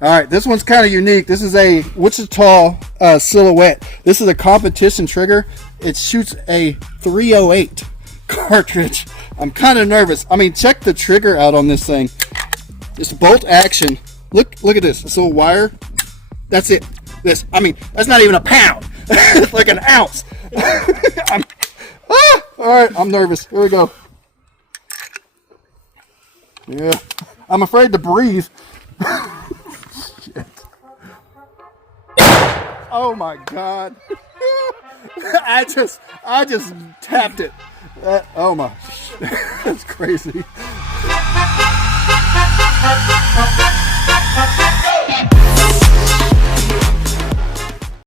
All right, this one's kind of unique. This is a Wichita Silhouette. This is a competition trigger. It shoots a 308 cartridge. I'm kind of nervous. I mean, check the trigger out on this thing. It's bolt action. Look at this. This little wire. That's it. I mean, that's not even a pound. It's like an ounce. All right, I'm nervous. Here we go. Yeah, I'm afraid to breathe. Shit. Oh my God. I just tapped it. Oh my. That's crazy.